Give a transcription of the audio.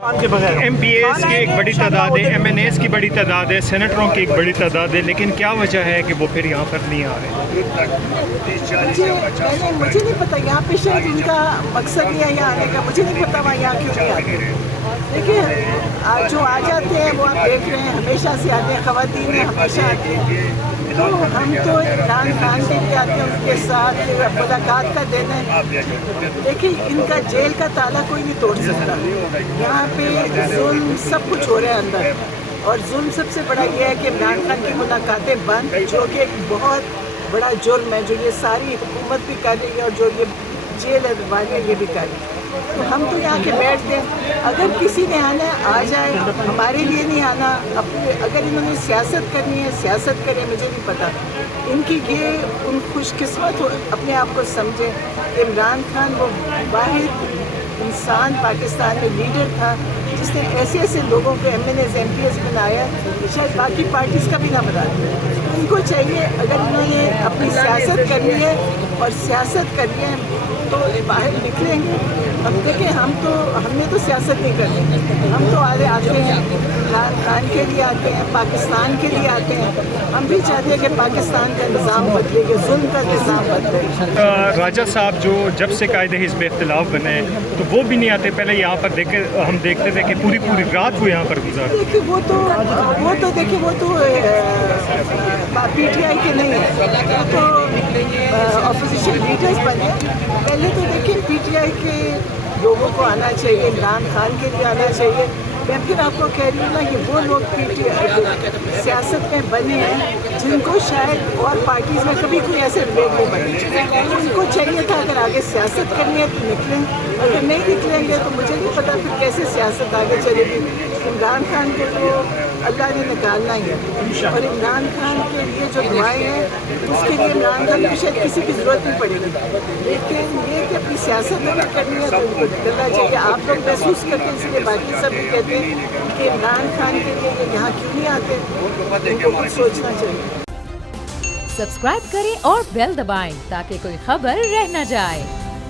M P as کی ایک بڑی تعداد ہے، ایم این ایز کی بڑی تعداد ہے، سینیٹروں کی ایک بڑی تعداد ہے، لیکن کیا وجہ ہے کہ وہ پھر یہاں پر نہیں آ رہے؟ مجھے نہیں پتا یہاں پہ شاید ان کا مقصد یہ ہے یہاں آنے کا، مجھے نہیں پتا وہاں یہاں کیوں نہیں آتے. دیکھیے جو آ جاتے ہیں وہ آپ دیکھ رہے ہیں ہمیشہ سے آتے ہیں، خواتین ہمیشہ آتی ہیں. تو ہم تو عمران خان کے لیے آتے ہیں، ان کے ساتھ ملاقات کا دن ہے. دیکھیے ان کا جیل کا تالا کوئی نہیں توڑ سکتا. یہاں پہ ظلم سب کچھ ہو رہا ہے اندر، اور ظلم سب سے بڑا یہ ہے کہ عمران خان کی ملاقاتیں بند، جو کہ ایک بہت بڑا جرم ہے جو یہ ساری حکومت بھی کر رہی ہے اور جو یہ جیل والے یہ بھی کر رہی ہے. تو ہم تو یہاں کے بیٹھتے ہیں، اگر کسی نے آنا ہے آ جائے، ہمارے لیے نہیں آنا. اگر انہوں نے سیاست کرنی ہے سیاست کریں، مجھے نہیں پتا. ان کی یہ ان خوش قسمت اپنے آپ کو سمجھیں کہ عمران خان وہ واحد انسان پاکستان میں لیڈر تھا جس نے ایسے ایسے لوگوں کو M N As M P S بنایا شاید باقی پارٹیز کا بھی نہ بنا. ان کو چاہیے اگر انہوں نے اپنی سیاست کرنی ہے اور سیاست کرنی ہے تو باہر نکلیں گے. اب دیکھیں ہم نے تو سیاست نہیں کرنی، ہم تو آتے ہیں عمران خان کے لیے آتے ہیں، پاکستان کے لیے آتے ہیں. ہم بھی چاہتے ہیں کہ پاکستان کا نظام بدلے، کہ ظلم کا نظام بدلے. راجہ صاحب جو جب سے قائد حزب اختلاف بنے تو وہ بھی نہیں آتے. پہلے یہاں پر ہم دیکھتے تھے کہ پوری رات وہ یہاں پر گزارتے. دیکھیے وہ تو پی ٹی آئی کے نہیں ہیں، وہ تو اپوزیشن لیڈرز بنے. پہلے تو دیکھیے پی ٹی آئی کے لوگوں کو آنا چاہیے، عمران خان کے لیے آنا چاہیے. میں پھر آپ کو کہہ رہی ہوں نا کہ وہ لوگ پی ٹی آئی سیاست میں بنے ہیں جن کو شاید اور پارٹیز میں کبھی کوئی ایسے لوگ نہیں بنے. ان کو چاہیے تھا اگر آگے سیاست کرنی ہے تو نکلیں، اگر نہیں نکلیں گے تو مجھے نہیں پتا پھر کیسے سیاست آگے چلے گی. عمران خان کو تو اللہ نے نکالنا ہی ہے، اور عمران خان کے لیے جو دعائیں ہیں اس کے لیے عمران خان کو شاید کسی کی ضرورت نہیں پڑے گی. لیکن یہ کہ اپنی سیاست اگر کرنی ہے تو ان کو نکلنا چاہیے. آپ لوگ محسوس کرتے ہیں، اس لیے باقی سب بھی کہتے ہیں کہ عمران خان کے لیے یہ یہاں کیوں نہیں آتے، ان کو کچھ سوچنا چاہیے. سبسکرائب کریں اور بیل دبائیں تاکہ کوئی خبر رہ نہ جائے.